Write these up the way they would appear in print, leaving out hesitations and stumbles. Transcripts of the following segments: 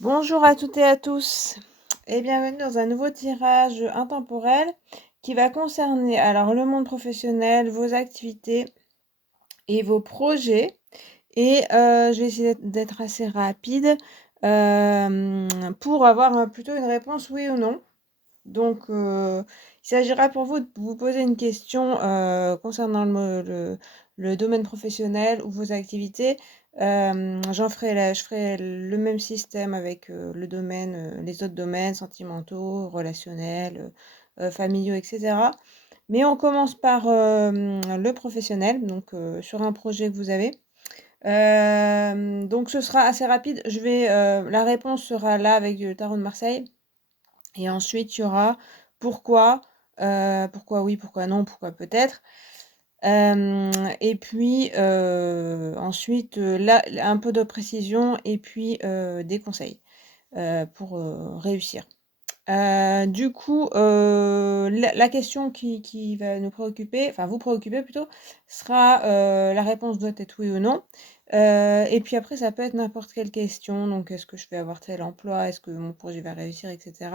Bonjour à toutes et à tous et bienvenue dans un nouveau tirage intemporel qui va concerner alors le monde professionnel, vos activités et vos projets. Et je vais essayer d'être assez rapide pour avoir plutôt une réponse oui ou non. Donc il s'agira pour vous de vous poser une question concernant le domaine professionnel ou vos activités. Je ferai le même système avec le domaine, les autres domaines sentimentaux, relationnels, familiaux, etc. Mais on commence par le professionnel, donc sur un projet que vous avez. Donc ce sera assez rapide. La réponse sera là avec le tarot de Marseille. Et ensuite, il y aura pourquoi, pourquoi oui, pourquoi non, pourquoi peut-être. Et puis ensuite, là, un peu de précision et puis des conseils pour réussir. Du coup, la question qui va nous préoccuper, enfin vous préoccuper plutôt, sera la réponse doit être oui ou non. Et puis après, ça peut être n'importe quelle question. Donc, est-ce que je vais avoir tel emploi? Est-ce que mon projet va réussir, etc.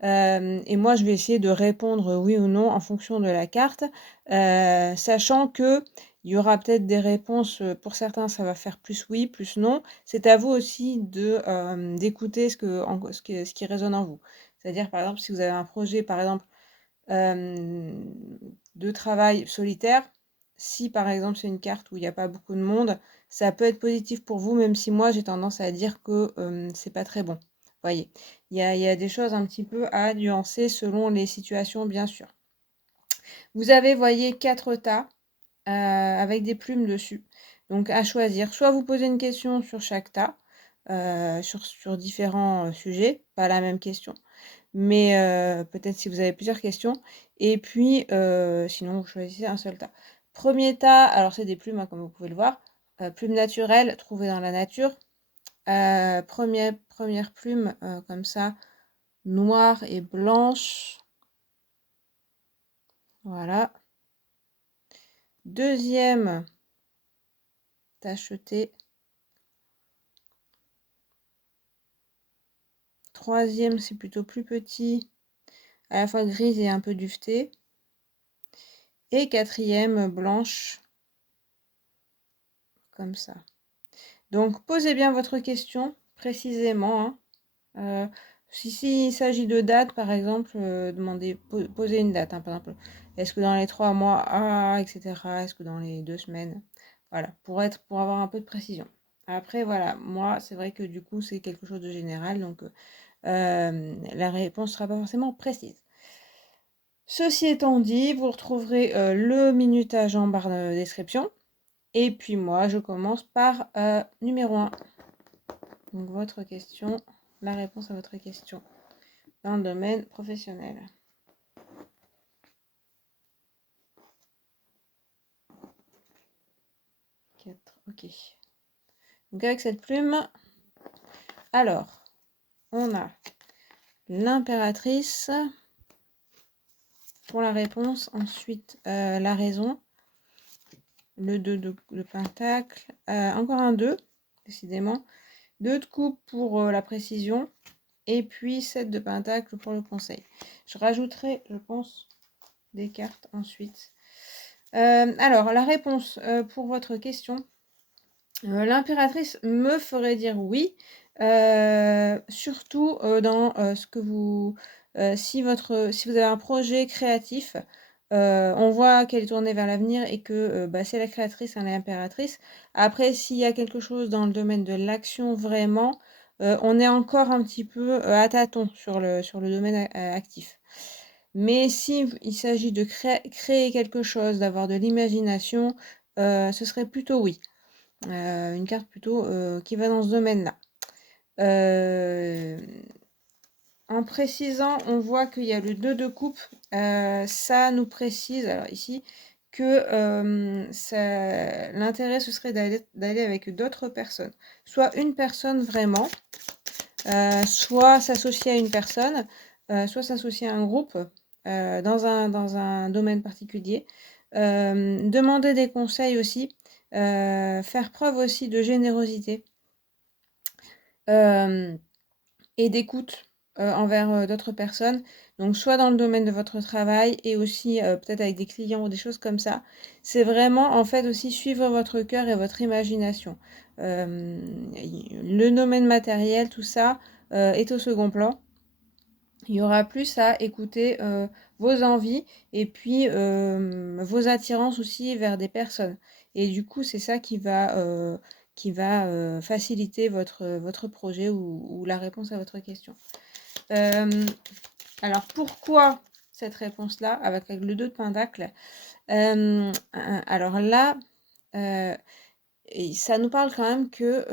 Et moi, je vais essayer de répondre oui ou non en fonction de la carte, sachant que il y aura peut-être des réponses, pour certains, ça va faire plus oui, plus non. C'est à vous aussi d'écouter ce qui résonne en vous. C'est-à-dire, par exemple, si vous avez un projet, par exemple, de travail solitaire, si par exemple c'est une carte où il n'y a pas beaucoup de monde, ça peut être positif pour vous, même si moi j'ai tendance à dire que c'est pas très bon. Vous voyez, il y a des choses un petit peu à nuancer selon les situations, bien sûr. Vous avez, voyez, 4 tas avec des plumes dessus. Donc à choisir, soit vous posez une question sur chaque tas, sur différents sujets, pas la même question, mais peut-être si vous avez plusieurs questions. Et puis sinon, vous choisissez un seul tas. Premier tas, alors c'est des plumes, hein, comme vous pouvez le voir. Plumes naturelles trouvées dans la nature. Première plume, comme ça, noire et blanche. Voilà. Deuxième, tachetée. Troisième, c'est plutôt plus petit, à la fois grise et un peu duvetée. Et quatrième, blanche, comme ça. Donc, posez bien votre question précisément, hein. S'il s'agit de date, par exemple, posez une date, hein, par exemple. Est-ce que dans les 3 mois, etc. Est-ce que dans les 2 semaines? Voilà, pour avoir un peu de précision. Après, voilà, moi, c'est vrai que du coup, c'est quelque chose de général, donc la réponse ne sera pas forcément précise. Ceci étant dit, vous retrouverez le minutage en barre de description. Et puis moi, je commence par numéro 1. Donc votre question, la réponse à votre question dans le domaine professionnel. 4, ok. Donc avec cette plume, alors, on a l'impératrice pour la réponse, ensuite la raison, le 2 de pentacle, encore un 2, décidément, 2 de coupe pour la précision, et puis 7 de pentacle pour le conseil. Je rajouterai, je pense, des cartes ensuite. Alors, la réponse pour votre question, l'impératrice me ferait dire oui, surtout dans ce que vous... si vous avez un projet créatif, on voit qu'elle est tournée vers l'avenir et que c'est la créatrice, hein, l'impératrice. Après, s'il y a quelque chose dans le domaine de l'action vraiment, on est encore un petit peu à tâtons sur le domaine actif. Mais s'il s'agit de créer quelque chose, d'avoir de l'imagination, ce serait plutôt oui. Une carte plutôt qui va dans ce domaine-là. En précisant, on voit qu'il y a le 2 de coupe. Ça nous précise, alors ici, que l'intérêt, ce serait d'aller avec d'autres personnes. Soit une personne vraiment, soit s'associer à une personne, soit s'associer à un groupe dans un domaine particulier. Demander des conseils aussi, faire preuve aussi de générosité. et d'écoute envers d'autres personnes. Donc, soit dans le domaine de votre travail et aussi peut-être avec des clients ou des choses comme ça. C'est vraiment, en fait, aussi suivre votre cœur et votre imagination. Le domaine matériel, tout ça, est au second plan. Il y aura plus à écouter vos envies et puis vos attirances aussi vers des personnes. Et du coup, c'est ça qui va faciliter votre projet ou la réponse à votre question. Alors, pourquoi cette réponse-là avec le 2 de Pentacle? Alors là, et ça nous parle quand même que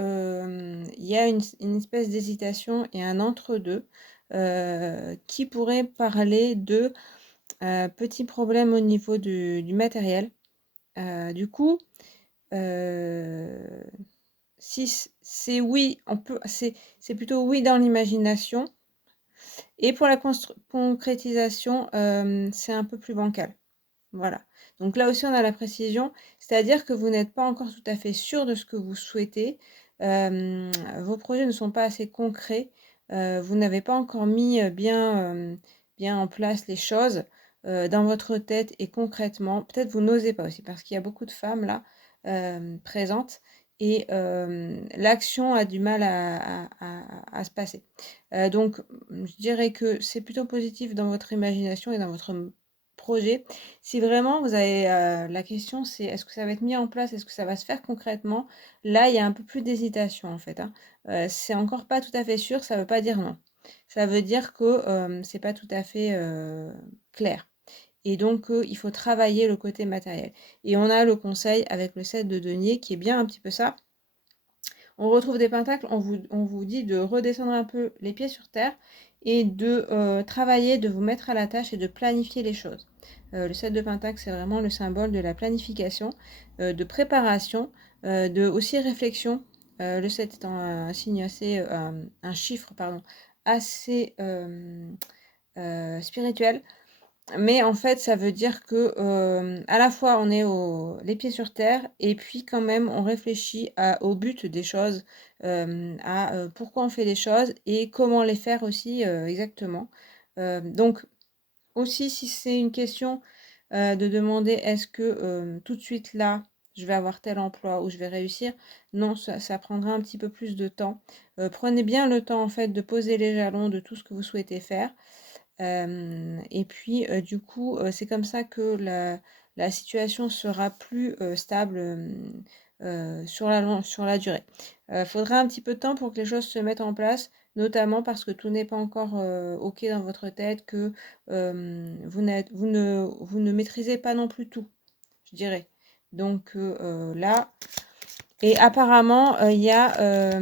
il y a une espèce d'hésitation et un entre-deux qui pourrait parler de petits problèmes au niveau du matériel. Du coup, si c'est oui, c'est plutôt oui dans l'imagination. Et pour la concrétisation, c'est un peu plus bancal. Voilà. Donc là aussi, on a la précision, c'est-à-dire que vous n'êtes pas encore tout à fait sûr de ce que vous souhaitez. Vos projets ne sont pas assez concrets. Vous n'avez pas encore mis bien en place les choses dans votre tête et concrètement. Peut-être vous n'osez pas aussi parce qu'il y a beaucoup de femmes là présentes et l'action a du mal à se passer. Donc, je dirais que c'est plutôt positif dans votre imagination et dans votre projet. Si vraiment vous avez la question, c'est est-ce que ça va être mis en place, est-ce que ça va se faire concrètement? Là, il y a un peu plus d'hésitation en fait, hein. C'est encore pas tout à fait sûr, ça veut pas dire non. Ça veut dire que c'est pas tout à fait clair. Et donc, il faut travailler le côté matériel. Et on a le conseil avec le 7 de denier qui est bien un petit peu ça. On retrouve des pentacles, on vous dit de redescendre un peu les pieds sur terre et de travailler, de vous mettre à la tâche et de planifier les choses. Le 7 de Pentacle, c'est vraiment le symbole de la planification, de préparation, de aussi réflexion. Le 7 étant un signe assez, un chiffre, pardon, assez spirituel. Mais en fait, ça veut dire que à la fois on est les pieds sur terre et puis quand même on réfléchit au but des choses, à pourquoi on fait les choses et comment les faire aussi exactement. Donc aussi si c'est une question de demander est-ce que tout de suite là je vais avoir tel emploi ou je vais réussir, non, ça prendra un petit peu plus de temps. Prenez bien le temps en fait de poser les jalons de tout ce que vous souhaitez faire. Et puis, du coup, c'est comme ça que la situation sera plus stable sur la durée. Faudra un petit peu de temps pour que les choses se mettent en place, notamment parce que tout n'est pas encore OK dans votre tête, que vous ne maîtrisez pas non plus tout, je dirais. Donc là, et apparemment, il y a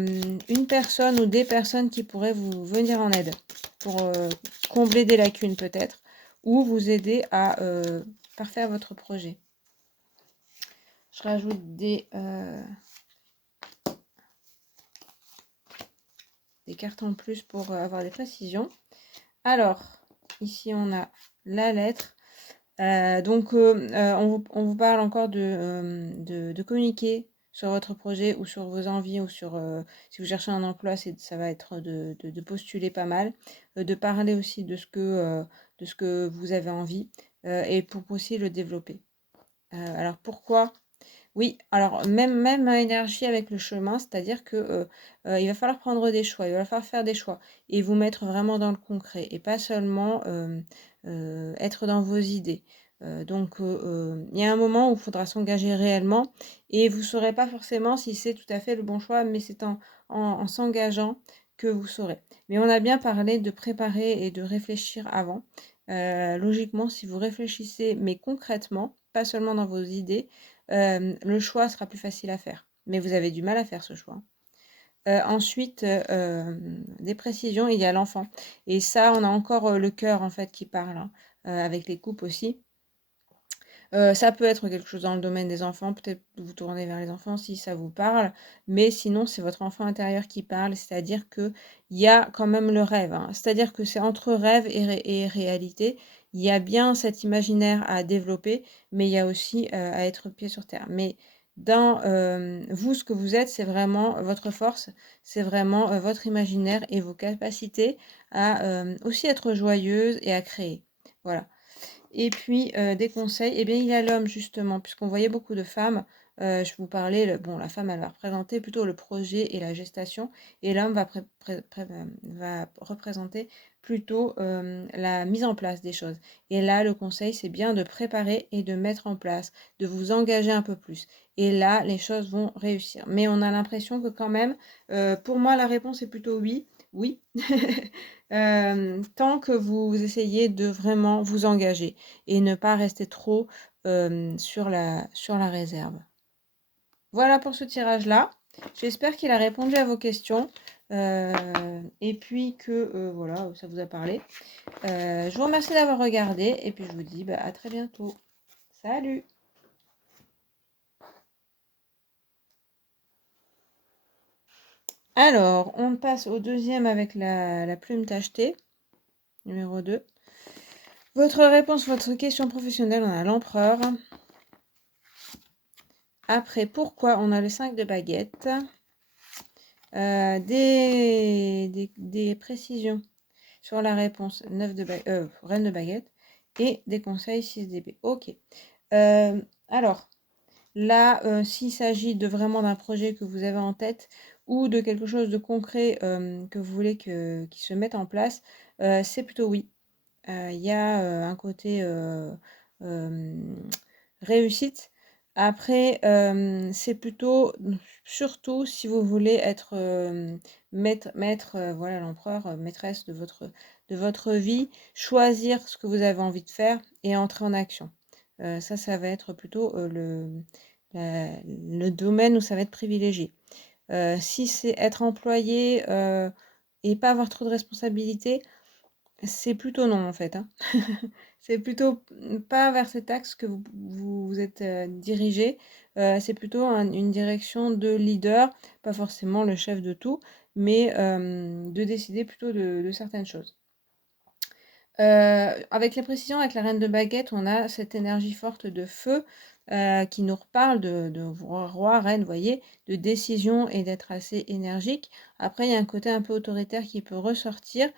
une personne ou des personnes qui pourraient vous venir en aide pour combler des lacunes peut-être, ou vous aider à parfaire votre projet. Je rajoute des cartes en plus pour avoir des précisions. Alors, ici on a la lettre. Donc, on vous parle encore de communiquer sur votre projet ou sur vos envies ou sur si vous cherchez un emploi, ça va être de postuler pas mal, de parler aussi de ce que vous avez envie et pour aussi le développer. Alors pourquoi? Oui, alors même à énergie avec le chemin, c'est-à-dire que il va falloir prendre des choix, il va falloir faire des choix et vous mettre vraiment dans le concret et pas seulement être dans vos idées. Donc il y a un moment où il faudra s'engager réellement et vous ne saurez pas forcément si c'est tout à fait le bon choix, mais c'est en s'engageant que vous saurez. Mais on a bien parlé de préparer et de réfléchir avant. Logiquement, si vous réfléchissez, mais concrètement, pas seulement dans vos idées, le choix sera plus facile à faire. Mais vous avez du mal à faire ce choix. Ensuite, des précisions, il y a l'enfant. Et ça, on a encore le cœur en fait qui parle, hein, avec les coupes aussi. Ça peut être quelque chose dans le domaine des enfants, peut-être vous tournez vers les enfants si ça vous parle, mais sinon c'est votre enfant intérieur qui parle, c'est-à-dire qu'il y a quand même le rêve, hein. C'est-à-dire que c'est entre rêve et réalité. Il y a bien cet imaginaire à développer, mais il y a aussi à être pied sur terre. Mais dans vous, ce que vous êtes, c'est vraiment votre force, c'est vraiment votre imaginaire et vos capacités à aussi être joyeuse et à créer. Voilà. Et puis, des conseils, eh bien, il y a l'homme justement, puisqu'on voyait beaucoup de femmes. Je vous parlais, bon, la femme, elle va représenter plutôt le projet et la gestation, et l'homme va représenter plutôt la mise en place des choses. Et là, le conseil, c'est bien de préparer et de mettre en place, de vous engager un peu plus. Et là, les choses vont réussir. Mais on a l'impression que quand même, pour moi, la réponse est plutôt oui. Oui, tant que vous essayez de vraiment vous engager et ne pas rester trop sur la réserve. Voilà pour ce tirage-là. J'espère qu'il a répondu à vos questions et puis que voilà, ça vous a parlé. Je vous remercie d'avoir regardé et puis je vous dis à très bientôt. Salut! Alors, on passe au deuxième avec la plume tachetée, numéro 2. Votre réponse, votre question professionnelle, on a l'empereur. Après, pourquoi on a le 5 de baguette. Des précisions sur la réponse 9 de reine de baguette et des conseils 6 dB. Ok. Alors, là, s'il s'agit de vraiment d'un projet que vous avez en tête ou de quelque chose de concret que vous voulez qu'il se mette en place, c'est plutôt oui. Il y a un côté réussite. Après, c'est plutôt, surtout si vous voulez être maître, voilà, l'empereur, maîtresse de votre vie, choisir ce que vous avez envie de faire et entrer en action. Ça va être plutôt le domaine où ça va être privilégié. Si c'est être employé et pas avoir trop de responsabilités, c'est plutôt non en fait, hein. C'est plutôt pas vers cet axe que vous êtes dirigé. C'est plutôt une direction de leader, pas forcément le chef de tout, mais de décider plutôt de certaines choses. Avec les précisions, avec la reine de baguette, on a cette énergie forte de feu qui nous reparle de roi, reine, vous voyez, de décision et d'être assez énergique. Après, il y a un côté un peu autoritaire qui peut ressortir.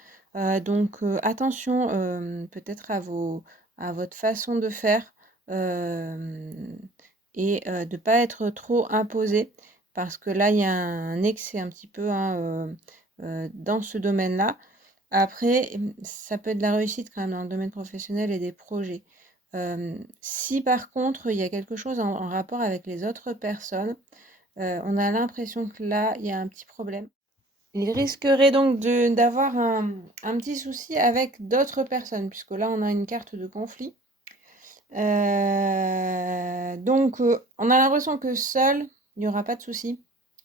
Donc, attention peut-être à votre façon de faire et de ne pas être trop imposé parce que là, il y a un excès un petit peu hein, dans ce domaine-là. Après, ça peut être de la réussite quand même dans le domaine professionnel et des projets. Si par contre, il y a quelque chose en rapport avec les autres personnes, on a l'impression que là, il y a un petit problème. Il risquerait donc d'avoir un petit souci avec d'autres personnes, puisque là, on a une carte de conflit. Donc, on a l'impression que seul, il n'y aura pas de souci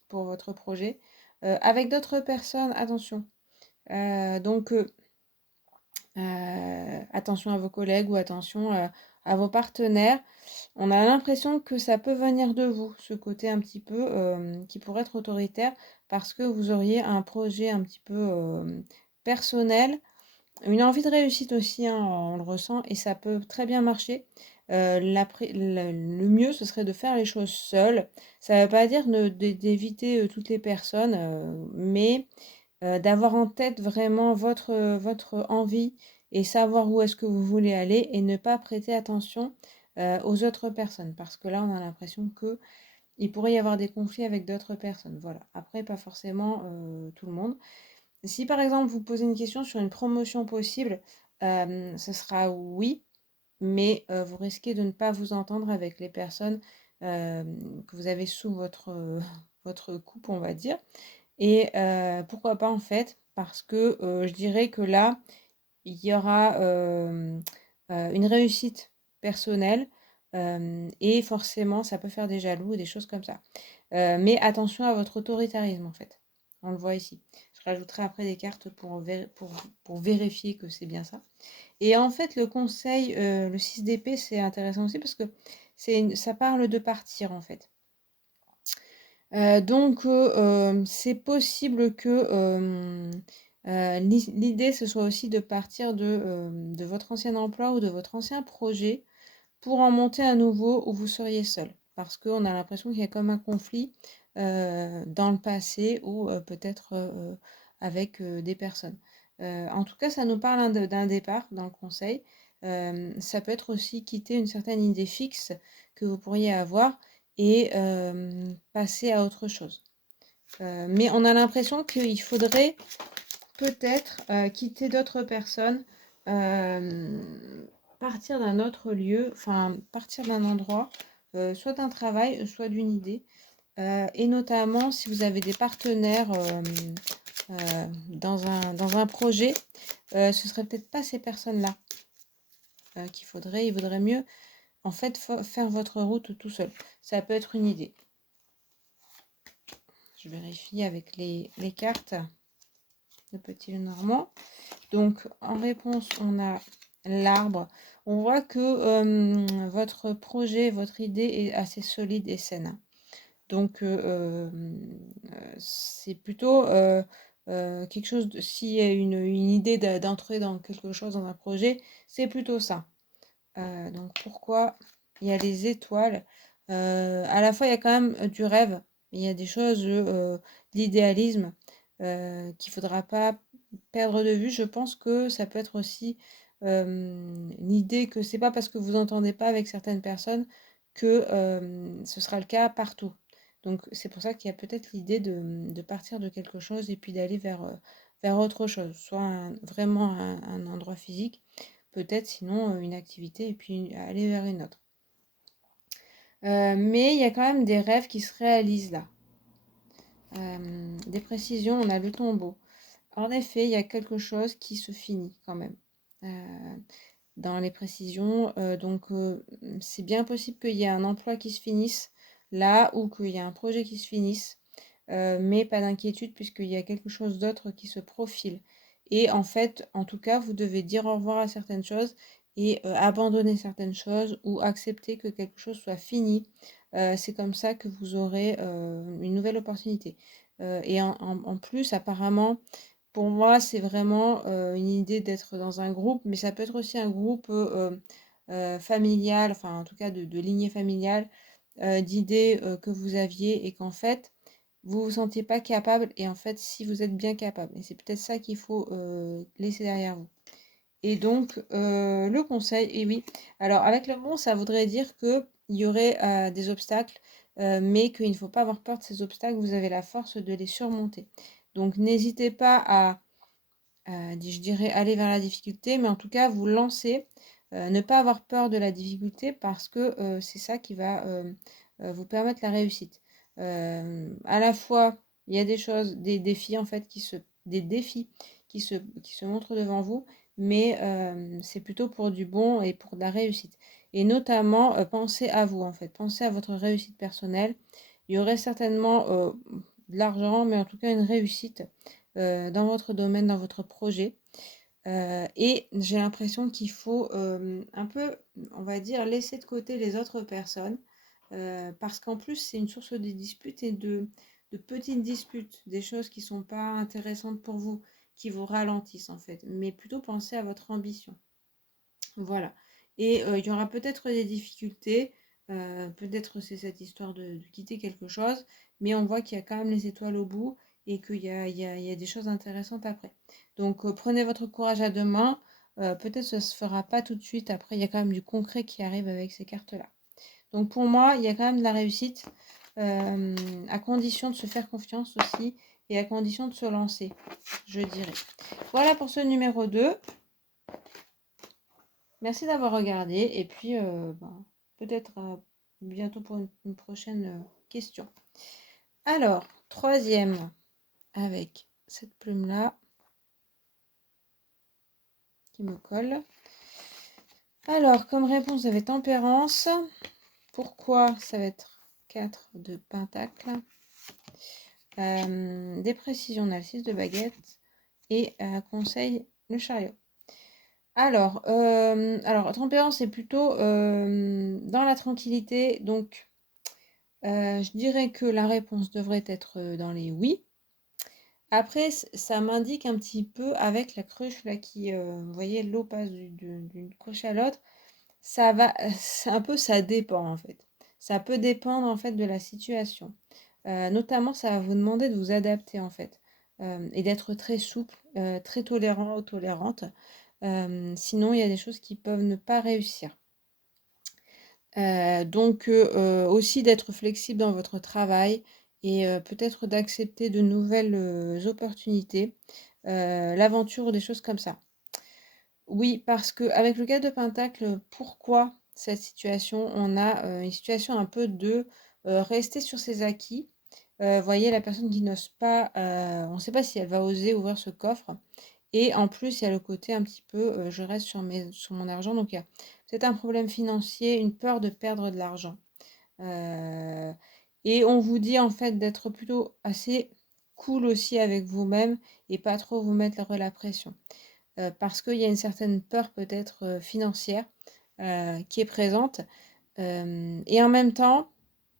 pour votre projet. Avec d'autres personnes, attention. Donc, attention à vos collègues ou attention à vos partenaires. On a l'impression que ça peut venir de vous, ce côté un petit peu qui pourrait être autoritaire parce que vous auriez un projet un petit peu personnel, une envie de réussite aussi, hein, on le ressent et ça peut très bien marcher. Le mieux, ce serait de faire les choses seul. Ça ne veut pas dire d'éviter toutes les personnes, mais d'avoir en tête vraiment votre envie et savoir où est-ce que vous voulez aller et ne pas prêter attention aux autres personnes. Parce que là, on a l'impression qu'il pourrait y avoir des conflits avec d'autres personnes. Voilà. Après, pas forcément tout le monde. Si par exemple, vous posez une question sur une promotion possible, ce sera oui, mais vous risquez de ne pas vous entendre avec les personnes que vous avez sous votre coupe, on va dire. Et pourquoi pas en fait? Parce que je dirais que là, il y aura une réussite personnelle et forcément, ça peut faire des jaloux, des choses comme ça. Mais attention à votre autoritarisme en fait. On le voit ici. Je rajouterai après des cartes pour vérifier que c'est bien ça. Et en fait, le conseil, le 6 d'épée, c'est intéressant aussi parce que ça parle de partir en fait. Donc c'est possible que l'idée, ce soit aussi de partir de votre ancien emploi ou de votre ancien projet pour en monter un nouveau où vous seriez seul. parce qu'on a l'impression qu'il y a comme un conflit dans le passé ou peut-être avec des personnes. En tout cas, ça nous parle d'un départ dans le conseil. Ça peut être aussi quitter une certaine idée fixe que vous pourriez avoir et passer à autre chose. Mais on a l'impression qu'il faudrait peut-être quitter d'autres personnes, partir d'un autre lieu, enfin partir d'un endroit, soit d'un travail, soit d'une idée. Et notamment si vous avez des partenaires dans un projet, ce serait peut-être pas ces personnes-là il vaudrait mieux en fait faire votre route tout seul. Ça peut être une idée. Je vérifie avec les cartes de Petit Lenormand. Donc en réponse, on a l'arbre. On voit que votre projet, votre idée est assez solide et saine. Donc c'est plutôt quelque chose de, s'il y a une idée d'entrer dans quelque chose, dans un projet, c'est plutôt ça. Donc pourquoi il y a les étoiles? À la fois, il y a quand même du rêve, mais il y a des choses, l'idéalisme qu'il ne faudra pas perdre de vue. Je pense que ça peut être aussi l'idée que c'est pas parce que vous entendez pas avec certaines personnes que ce sera le cas partout. Donc c'est pour ça qu'il y a peut-être l'idée de partir de quelque chose et puis d'aller vers autre chose, soit vraiment un endroit physique, peut-être sinon une activité et puis aller vers une autre. Mais il y a quand même des rêves qui se réalisent là. Des précisions, on a le tombeau. En effet, il y a quelque chose qui se finit quand même. Dans les précisions, donc c'est bien possible qu'il y ait un emploi qui se finisse là ou qu'il y ait un projet qui se finisse, mais pas d'inquiétude puisqu'il y a quelque chose d'autre qui se profile. Et en fait, en tout cas, vous devez dire au revoir à certaines choses et abandonner certaines choses ou accepter que quelque chose soit fini. C'est comme ça que vous aurez une nouvelle opportunité. Et en plus, apparemment, pour moi, c'est vraiment une idée d'être dans un groupe, mais ça peut être aussi un groupe familial, enfin en tout cas de lignée familiale, d'idées que vous aviez et qu'en fait, vous vous sentiez pas capable et en fait, si vous êtes bien capable. Et c'est peut-être ça qu'il faut laisser derrière vous. Et donc, le conseil, et oui, alors avec le bon, ça voudrait dire qu'il y aurait des obstacles, mais qu'il ne faut pas avoir peur de ces obstacles, vous avez la force de les surmonter. Donc n'hésitez pas à, je dirais, aller vers la difficulté, mais en tout cas, vous lancer, ne pas avoir peur de la difficulté parce que c'est ça qui va vous permettre la réussite. À la fois, il y a des choses, des défis en fait, des défis qui se montrent devant vous, mais c'est plutôt pour du bon et pour de la réussite. Et notamment, pensez à vous en fait, pensez à votre réussite personnelle. Il y aurait certainement de l'argent, mais en tout cas une réussite dans votre domaine, dans votre projet. Et j'ai l'impression qu'il faut un peu, on va dire, laisser de côté les autres personnes, parce qu'en plus, c'est une source de disputes et de petites disputes, des choses qui ne sont pas intéressantes pour vous, qui vous ralentissent en fait, mais plutôt penser à votre ambition. Voilà. Et il y aura peut-être des difficultés, peut-être c'est cette histoire de quitter quelque chose, mais on voit qu'il y a quand même les étoiles au bout et qu'il y a des choses intéressantes après. Donc prenez votre courage à deux mains. Peut-être ça se fera pas tout de suite. Après, il y a quand même du concret qui arrive avec ces cartes-là. Donc pour moi, il y a quand même de la réussite, à condition de se faire confiance aussi et à condition de se lancer, je dirais. Voilà pour ce numéro 2. Merci d'avoir regardé et puis peut-être bientôt pour une prochaine question. Alors, troisième avec cette plume-là qui me colle. Alors, comme réponse, vous avez tempérance. Pourquoi ça va être 4 de pentacle. Des précisions, on a le 6 de baguette et conseil, le chariot. Alors, tempérance, c'est plutôt dans la tranquillité. Donc, je dirais que la réponse devrait être dans les oui. Après, ça m'indique un petit peu avec la cruche là qui, vous voyez, l'eau passe d'une cruche à l'autre. Ça va, c'est un peu, ça dépend en fait. Ça peut dépendre en fait de la situation. Notamment, ça va vous demander de vous adapter en fait, et d'être très souple, très tolérant ou tolérante. Sinon, il y a des choses qui peuvent ne pas réussir. Donc aussi d'être flexible dans votre travail et peut-être d'accepter de nouvelles, opportunités, l'aventure ou des choses comme ça. Oui, parce qu'avec le 4 de pentacle, pourquoi cette situation? On a, une situation un peu de, rester sur ses acquis. Voyez la personne qui n'ose pas, on ne sait pas si elle va oser ouvrir ce coffre et en plus, il y a le côté un petit peu, je reste sur mon argent, donc il y a peut-être un problème financier, une peur de perdre de l'argent. Heu et on vous dit en fait d'être plutôt assez cool aussi avec vous-même et pas trop vous mettre la pression. Parce qu'il y a une certaine peur peut-être, financière, qui est présente. Et en même temps,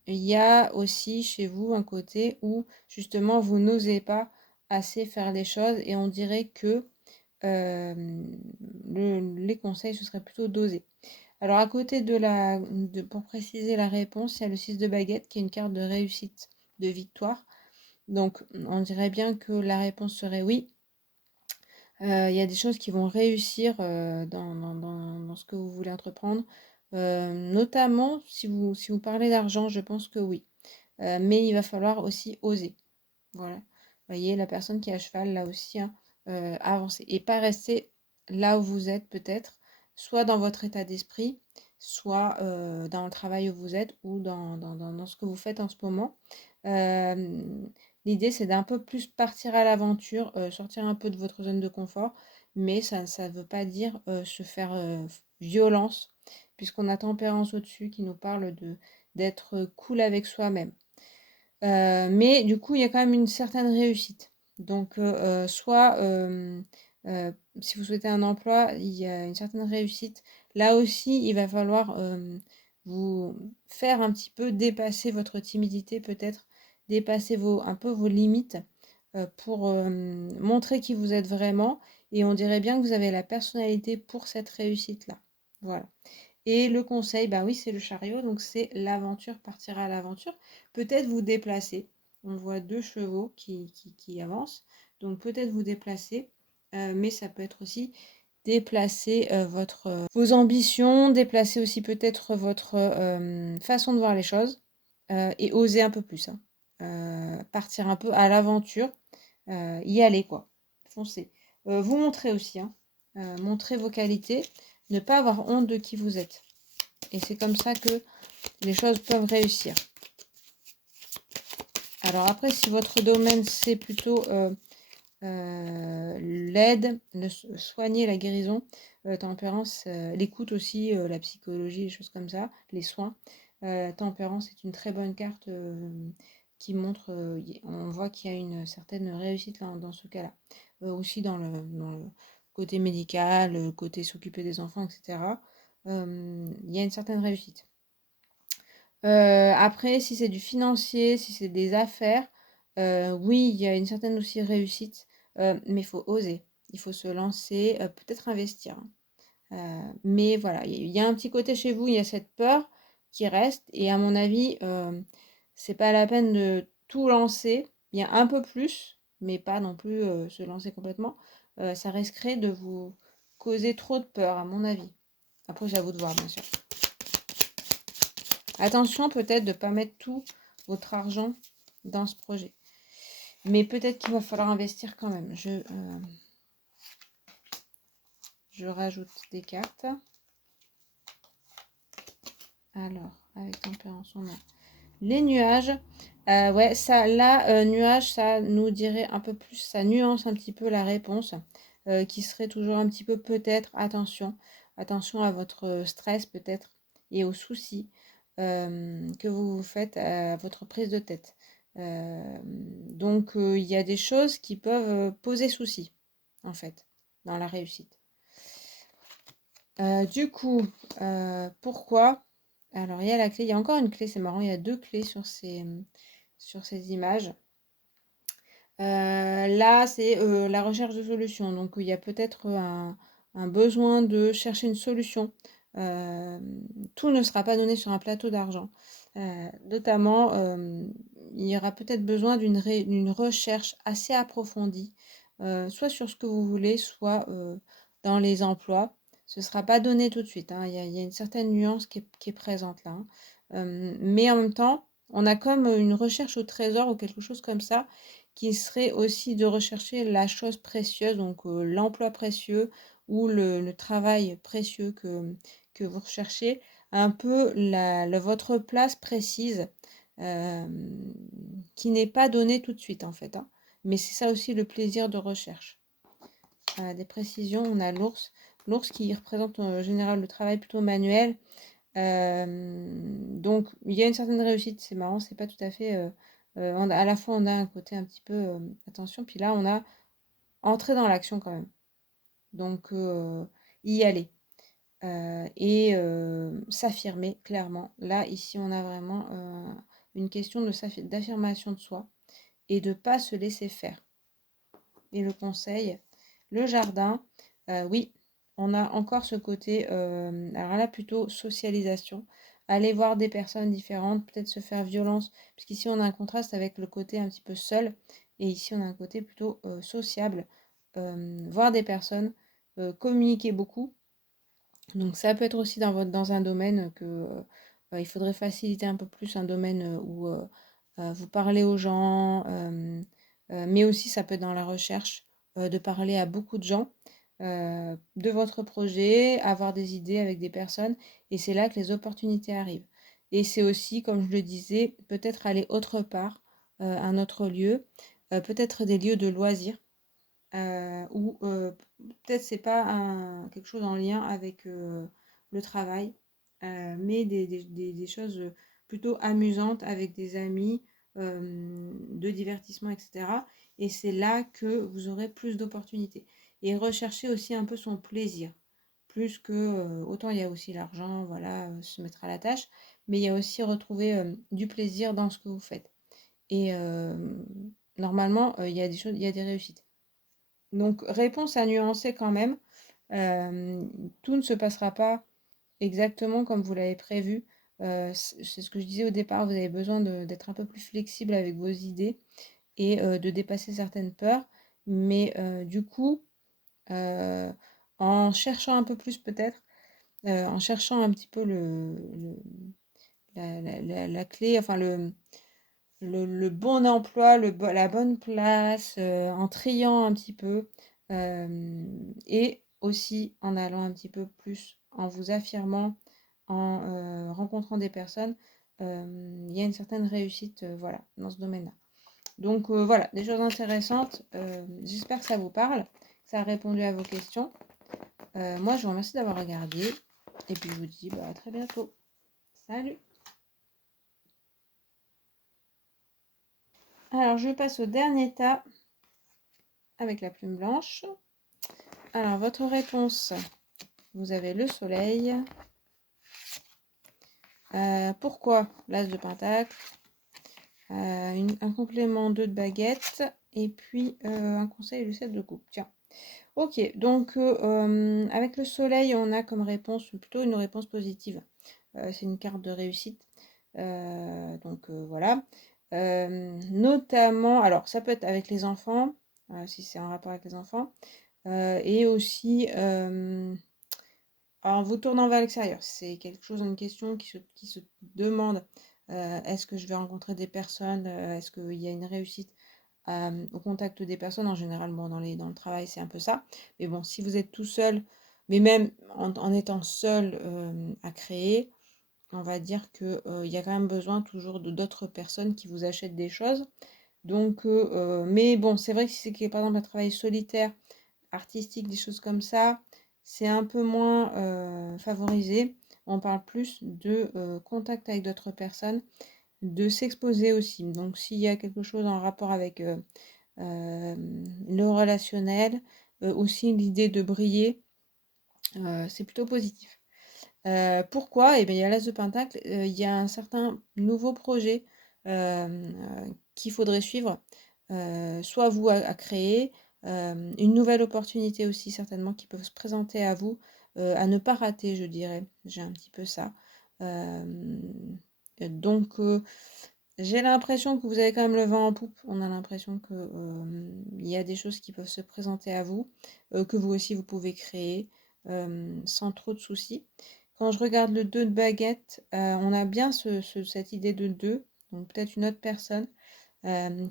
il y a aussi chez vous un côté où justement vous n'osez pas assez faire les choses et on dirait que, les conseils, ce serait plutôt d'oser. Alors à côté pour préciser la réponse, il y a le 6 de baguette qui est une carte de réussite, de victoire. Donc on dirait bien que la réponse serait oui. Il y a des choses qui vont réussir, dans ce que vous voulez entreprendre. Notamment si vous parlez d'argent, je pense que oui. Mais il va falloir aussi oser. Voilà. Vous voyez, la personne qui est à cheval, là aussi, hein, avancer et pas rester là où vous êtes peut-être, soit dans votre état d'esprit, soit, dans le travail où vous êtes ou dans ce que vous faites en ce moment. L'idée, c'est d'un peu plus partir à l'aventure, sortir un peu de votre zone de confort, mais ça ne veut pas dire, se faire, violence, puisqu'on a Tempérance au-dessus qui nous parle d'être cool avec soi-même. Mais du coup, il y a quand même une certaine réussite. Donc, soit, si vous souhaitez un emploi, il y a une certaine réussite. Là aussi, il va falloir, vous faire un petit peu dépasser votre timidité peut-être, dépasser un peu vos limites, pour, montrer qui vous êtes vraiment et on dirait bien que vous avez la personnalité pour cette réussite-là. Voilà. Et le conseil, bah oui, c'est le chariot, donc c'est l'aventure, partir à l'aventure. Peut-être vous déplacer. On voit deux chevaux qui avancent, donc peut-être vous déplacer, mais ça peut être aussi déplacer vos ambitions, déplacer aussi peut-être votre façon de voir les choses et oser un peu plus, hein. Partir un peu à l'aventure, y aller quoi, foncer. Vous montrer aussi, hein, montrer vos qualités, ne pas avoir honte de qui vous êtes. Et c'est comme ça que les choses peuvent réussir. Alors après, si votre domaine, c'est plutôt l'aide, soigner, la guérison, tempérance, l'écoute aussi, la psychologie, les choses comme ça, les soins. Tempérance est une très bonne carte qui montre, on voit qu'il y a une certaine réussite là, dans ce cas-là. Aussi dans le côté médical, le côté s'occuper des enfants, etc. Il y a une certaine réussite. Après, si c'est du financier, si c'est des affaires, oui, il y a une certaine aussi réussite, mais il faut oser. Il faut se lancer, peut-être investir, hein. Mais voilà, il y a un petit côté chez vous, il y a cette peur qui reste et à mon avis, c'est pas la peine de tout lancer. Il y a un peu plus, mais pas non plus, se lancer complètement. Ça risquerait de vous causer trop de peur à mon avis. Après, c'est à vous de voir, bien sûr. Attention peut-être de ne pas mettre tout votre argent dans ce projet. Mais peut-être qu'il va falloir investir quand même. Je rajoute des cartes. Alors, avec tempérance, on a les nuages. Ouais, ça, là, nuages, ça nous dirait un peu plus, ça nuance un petit peu la réponse, qui serait toujours un petit peu peut-être, attention à votre stress peut-être et aux soucis que vous vous faites à votre prise de tête. Donc, il y a des choses qui peuvent poser souci, en fait, dans la réussite. Du coup, pourquoi? Alors, il y a la clé, il y a encore une clé, c'est marrant, il y a deux clés sur ces images. Là, c'est la recherche de solutions. Donc, il y a peut-être un besoin de chercher une solution. Tout ne sera pas donné sur un plateau d'argent. Notamment, il y aura peut-être besoin d'une recherche assez approfondie, soit sur ce que vous voulez, soit, dans les emplois. Ce ne sera pas donné tout de suite, hein. Il y a une certaine nuance qui est présente là, hein. Mais en même temps, on a comme, une recherche au trésor ou quelque chose comme ça, qui serait aussi de rechercher la chose précieuse, donc, l'emploi précieux ou le travail précieux que vous recherchez, un peu votre place précise, qui n'est pas donnée tout de suite en fait, hein. Mais c'est ça aussi le plaisir de recherche. Des précisions, on a l'ours. L'ours qui représente en général le travail plutôt manuel. Donc il y a une certaine réussite, c'est marrant, c'est pas tout à fait... à la fois on a un côté un petit peu attention, puis là on a entrer dans l'action quand même. Donc y aller. Et s'affirmer clairement. Là, ici, on a vraiment une question d'affirmation de soi et de ne pas se laisser faire. Et le conseil, le jardin, oui, on a encore ce côté, alors là, plutôt socialisation. Aller voir des personnes différentes, peut-être se faire violence, puisqu'ici, on a un contraste avec le côté un petit peu seul, et ici, on a un côté plutôt sociable. Voir des personnes, communiquer beaucoup. Donc ça peut être aussi dans un domaine que, il faudrait faciliter un peu plus, un domaine, où, vous parlez aux gens, mais aussi ça peut être dans la recherche, de parler à beaucoup de gens, de votre projet, avoir des idées avec des personnes et c'est là que les opportunités arrivent. Et c'est aussi, comme je le disais, peut-être aller autre part, un autre lieu, peut-être des lieux de loisirs. Ou peut-être c'est pas quelque chose en lien avec le travail, mais des choses plutôt amusantes avec des amis, de divertissement, etc. Et c'est là que vous aurez plus d'opportunités. Et rechercher aussi un peu son plaisir. Plus que, autant il y a aussi l'argent, voilà, se mettre à la tâche, mais il y a aussi retrouver du plaisir dans ce que vous faites. Et normalement, il y a des choses, il y a des réussites. Donc, réponse à nuancer quand même. Tout ne se passera pas exactement comme vous l'avez prévu. C'est ce que je disais au départ, vous avez besoin d'être un peu plus flexible avec vos idées et de dépasser certaines peurs. Mais du coup, euh, en cherchant un peu plus peut-être, en cherchant un petit peu la clé, enfin le bon emploi, la bonne place, en triant un petit peu, et aussi en allant un petit peu plus, en vous affirmant, en rencontrant des personnes, il y a une certaine réussite, voilà, dans ce domaine-là. Donc voilà, des choses intéressantes. J'espère que ça vous parle, que ça a répondu à vos questions. Moi, je vous remercie d'avoir regardé, et puis je vous dis à très bientôt. Salut! Alors, je passe au dernier tas avec la plume blanche. Alors, votre réponse, vous avez le soleil. Pourquoi l'as de pentacle? Un complément 2 de baguette. Et puis, un conseil, le 7 de coupe. Tiens. Ok, donc avec le soleil, on a comme réponse plutôt une réponse positive. C'est une carte de réussite. Donc voilà. Notamment, alors ça peut être avec les enfants, si c'est en rapport avec les enfants. Et aussi en vous tournant vers l'extérieur. C'est quelque chose, une question qui se demande, est-ce que je vais rencontrer des personnes, est-ce qu'il y a une réussite au contact des personnes en général, bon, dans le travail, c'est un peu ça. Mais bon, si vous êtes tout seul, mais même en étant seul à créer, on va dire que il y a quand même besoin toujours de d'autres personnes qui vous achètent des choses. Donc, mais bon, c'est vrai que si c'est par exemple un travail solitaire, artistique, des choses comme ça, c'est un peu moins favorisé. On parle plus de contact avec d'autres personnes, de s'exposer aussi. Donc s'il y a quelque chose en rapport avec le relationnel, aussi l'idée de briller, c'est plutôt positif. Pourquoi? Eh bien, il y a l'As de Pentacle, il y a un certain nouveau projet qu'il faudrait suivre, soit vous à créer, une nouvelle opportunité aussi certainement qui peut se présenter à vous, à ne pas rater, je dirais. J'ai un petit peu ça. Donc, j'ai l'impression que vous avez quand même le vent en poupe. On a l'impression que il y a des choses qui peuvent se présenter à vous, que vous aussi vous pouvez créer sans trop de soucis. Quand je regarde le 2 de baguette, on a bien cette idée de 2, donc peut-être une autre personne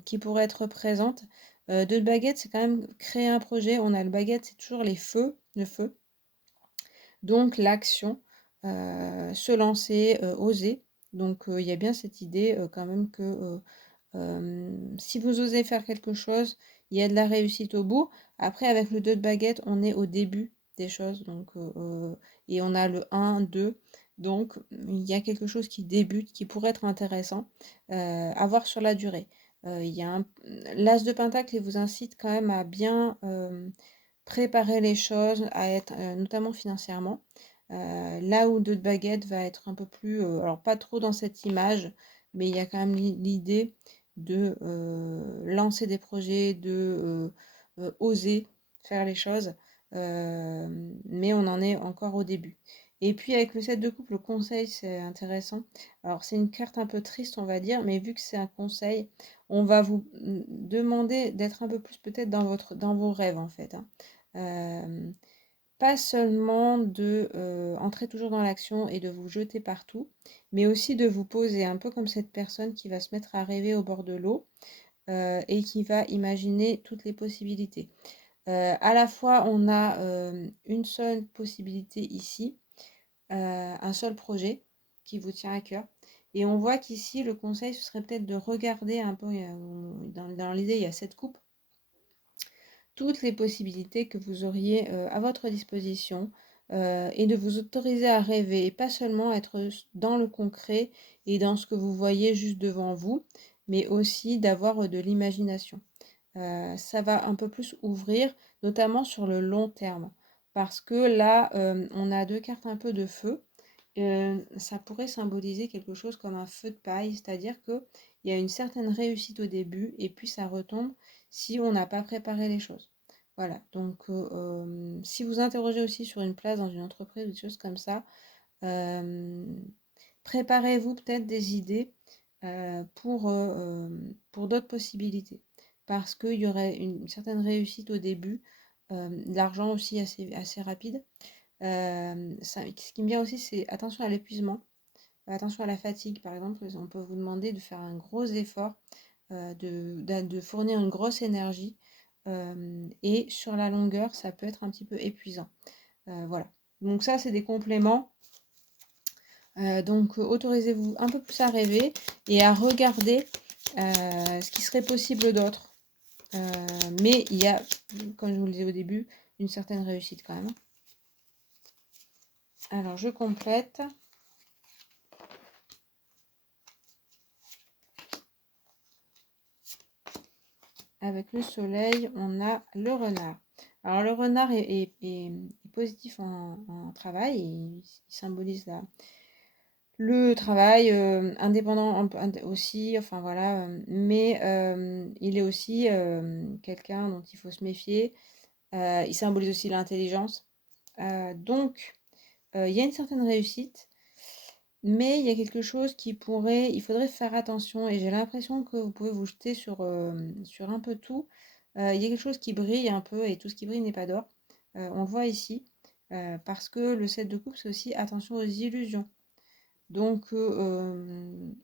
qui pourrait être présente. 2 de baguette, c'est quand même créer un projet. On a le baguette, c'est toujours le feu. Donc l'action, se lancer, oser. Donc il y a bien cette idée quand même que si vous osez faire quelque chose, il y a de la réussite au bout. Après, avec le 2 de baguette, on est au début des choses. Donc, et on a le 1, 2. Donc, il y a quelque chose qui débute, qui pourrait être intéressant à voir sur la durée. Il y a l'As de Pentacle vous incite quand même à bien préparer les choses, à être notamment financièrement. Là où 2 de baguette va être un peu plus, alors pas trop dans cette image, mais il y a quand même l'idée de lancer des projets, de oser faire les choses, mais on en est encore au début. Et puis avec le 7 de coupe, le conseil, c'est intéressant. Alors c'est une carte un peu triste, on va dire, mais vu que c'est un conseil, on va vous demander d'être un peu plus peut-être dans vos rêves en fait, hein. Euh, Pas seulement de entrer toujours dans l'action et de vous jeter partout, mais aussi de vous poser un peu comme cette personne qui va se mettre à rêver au bord de l'eau et qui va imaginer toutes les possibilités. À la fois, on a une seule possibilité ici, un seul projet qui vous tient à cœur. Et on voit qu'ici, le conseil, ce serait peut-être de regarder un peu, dans l'idée, il y a cette coupe, toutes les possibilités que vous auriez à votre disposition et de vous autoriser à rêver et pas seulement être dans le concret et dans ce que vous voyez juste devant vous, mais aussi d'avoir de l'imagination. Ça va un peu plus ouvrir, notamment sur le long terme, parce que là, on a deux cartes un peu de feu. Ça pourrait symboliser quelque chose comme un feu de paille, c'est-à-dire qu'il y a une certaine réussite au début et puis ça retombe si on n'a pas préparé les choses. Voilà, donc si vous interrogez aussi sur une place dans une entreprise ou des choses comme ça, euh, préparez-vous peut-être des idées pour d'autres possibilités. Parce qu'il y aurait une certaine réussite au début, de l'argent aussi assez rapide. Ce qui me vient aussi, c'est attention à l'épuisement, attention à la fatigue. Par exemple, on peut vous demander de faire un gros effort, de fournir une grosse énergie. Et sur la longueur, ça peut être un petit peu épuisant. Voilà. Donc ça, c'est des compléments. Donc autorisez-vous un peu plus à rêver et à regarder ce qui serait possible d'autre. Mais il y a, comme je vous le disais au début, une certaine réussite quand même. Alors je complète. Avec le soleil, on a le renard. Alors le renard est positif en travail, il symbolise le travail indépendant aussi, enfin voilà, mais il est aussi quelqu'un dont il faut se méfier. Il symbolise aussi l'intelligence. Donc, il y a une certaine réussite, mais il y a quelque chose il faudrait faire attention, et j'ai l'impression que vous pouvez vous jeter sur un peu tout. Il y a quelque chose qui brille un peu, et tout ce qui brille n'est pas d'or. On le voit ici, parce que le 7 de coupe, c'est aussi attention aux illusions. Donc,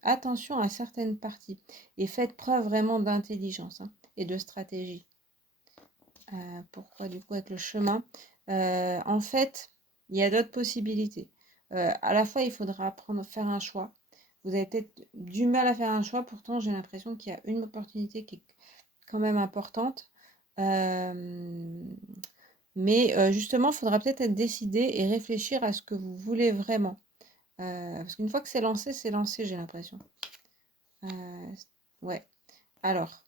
attention à certaines parties et faites preuve vraiment d'intelligence hein, et de stratégie. Pourquoi du coup avec le chemin? En fait, il y a d'autres possibilités. À la fois, il faudra faire un choix. Vous avez peut-être du mal à faire un choix, pourtant j'ai l'impression qu'il y a une opportunité qui est quand même importante. Mais justement, il faudra peut-être être décidé et réfléchir à ce que vous voulez vraiment. Parce qu'une fois que c'est lancé, j'ai l'impression. Ouais. Alors,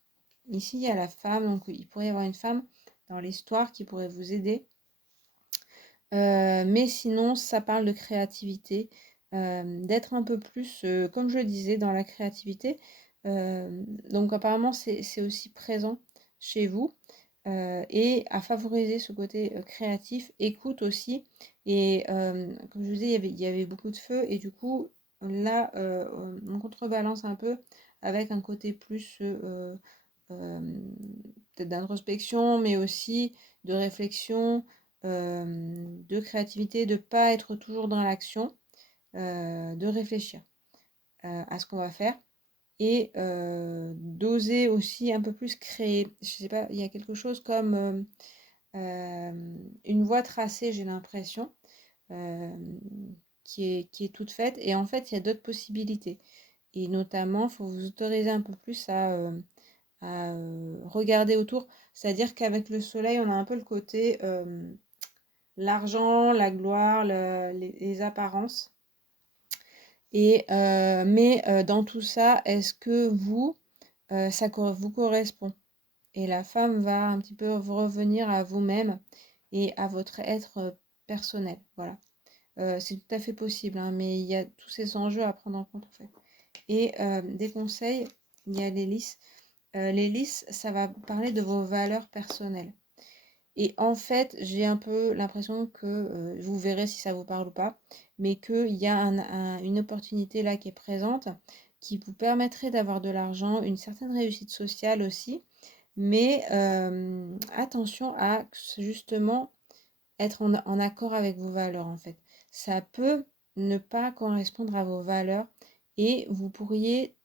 ici, il y a la femme, donc il pourrait y avoir une femme dans l'histoire qui pourrait vous aider. Mais sinon, ça parle de créativité, d'être un peu plus, comme je le disais, dans la créativité. Donc apparemment, c'est aussi présent chez vous et à favoriser ce côté créatif, écoute aussi. Et comme je vous disais, il y avait beaucoup de feu et du coup, là, on contrebalance un peu avec un côté plus, peut-être d'introspection, mais aussi de réflexion, de créativité, de pas être toujours dans l'action, de réfléchir, à ce qu'on va faire et d'oser aussi un peu plus créer. Je sais pas, il y a quelque chose comme, une voie tracée, j'ai l'impression, hem, qui est toute faite et en fait, il y a d'autres possibilités et notamment, il faut vous autoriser un peu plus à regarder autour. C'est-à-dire qu'avec le soleil, on a un peu le côté, l'argent, la gloire, les apparences et mais dans tout ça, est-ce que vous, ça vous correspond? Et la femme va un petit peu revenir à vous-même et à votre être, personnel, voilà. C'est tout à fait possible, hein, mais il y a tous ces enjeux à prendre en compte, en fait. Et des conseils, il y a les listes. Les listes, ça va parler de vos valeurs personnelles. Et en fait, j'ai un peu l'impression que, vous verrez si ça vous parle ou pas, mais qu'il y a une opportunité là qui est présente, qui vous permettrait d'avoir de l'argent, une certaine réussite sociale aussi, mais attention à justement être en accord avec vos valeurs en fait. Ça peut ne pas correspondre à vos valeurs et vous pourriez,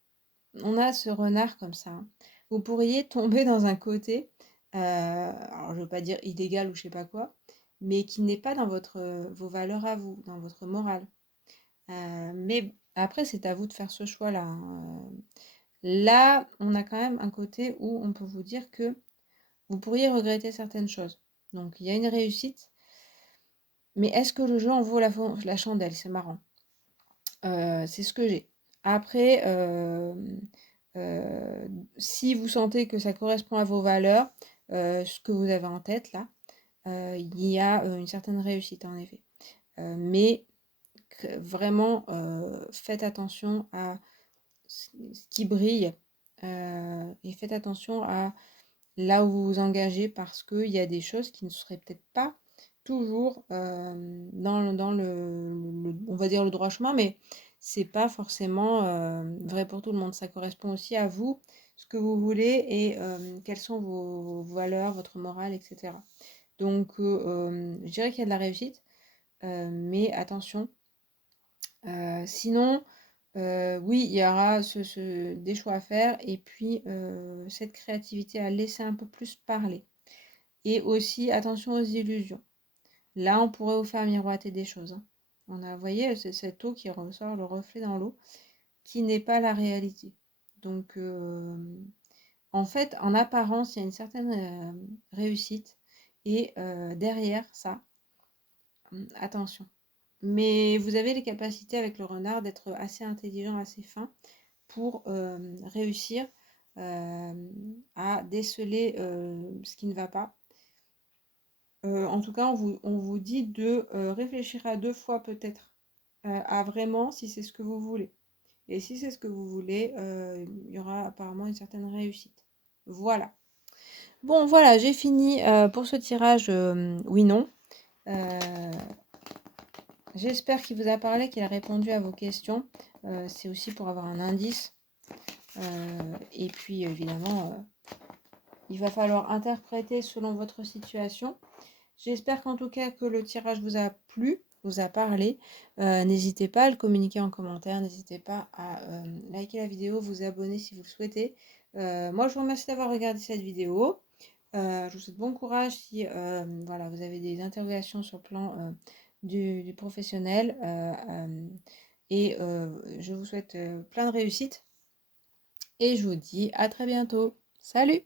on a ce renard comme ça, hein, vous pourriez tomber dans un côté, alors je veux pas dire illégal ou je sais pas quoi, mais qui n'est pas dans votre, vos valeurs à vous, dans votre morale. Mais après, c'est à vous de faire ce choix-là, hein. Là, on a quand même un côté où on peut vous dire que vous pourriez regretter certaines choses. Donc il y a une réussite, mais est-ce que le jeu en vaut la chandelle? C'est marrant. C'est ce que j'ai. Après, si vous sentez que ça correspond à vos valeurs, ce que vous avez en tête là, il y a, une certaine réussite en effet. Mais vraiment, faites attention à ce qui brille, et faites attention à là où vous vous engagez parce qu'il y a des choses qui ne seraient peut-être pas toujours dans on va dire le droit chemin, mais c'est pas forcément vrai pour tout le monde. Ça correspond aussi à vous, ce que vous voulez et quelles sont vos valeurs, votre morale, etc. Donc, je dirais qu'il y a de la réussite, mais attention. Sinon, oui, il y aura des choix à faire et puis cette créativité à laisser un peu plus parler. Et aussi, attention aux illusions. Là, on pourrait vous faire miroiter des choses, hein. On a, vous voyez, c'est cette eau qui ressort, le reflet dans l'eau, qui n'est pas la réalité. Donc, en fait, en apparence, il y a une certaine réussite. Et derrière ça, attention. Mais vous avez les capacités avec le renard d'être assez intelligent, assez fin pour réussir à déceler ce qui ne va pas. En tout cas, on vous dit de réfléchir à 2 fois peut-être à vraiment si c'est ce que vous voulez. Et si c'est ce que vous voulez, il y aura apparemment une certaine réussite. Voilà. Bon, voilà, j'ai fini pour ce tirage oui-non. J'espère qu'il vous a parlé, qu'il a répondu à vos questions. C'est aussi pour avoir un indice. Et puis, évidemment, il va falloir interpréter selon votre situation. J'espère qu'en tout cas que le tirage vous a plu, vous a parlé. N'hésitez pas à le communiquer en commentaire, n'hésitez pas à liker la vidéo, vous abonner si vous le souhaitez. Moi, je vous remercie d'avoir regardé cette vidéo. Je vous souhaite bon courage si voilà, vous avez des interrogations sur le plan du professionnel. Et je vous souhaite plein de réussite. Et je vous dis à très bientôt. Salut!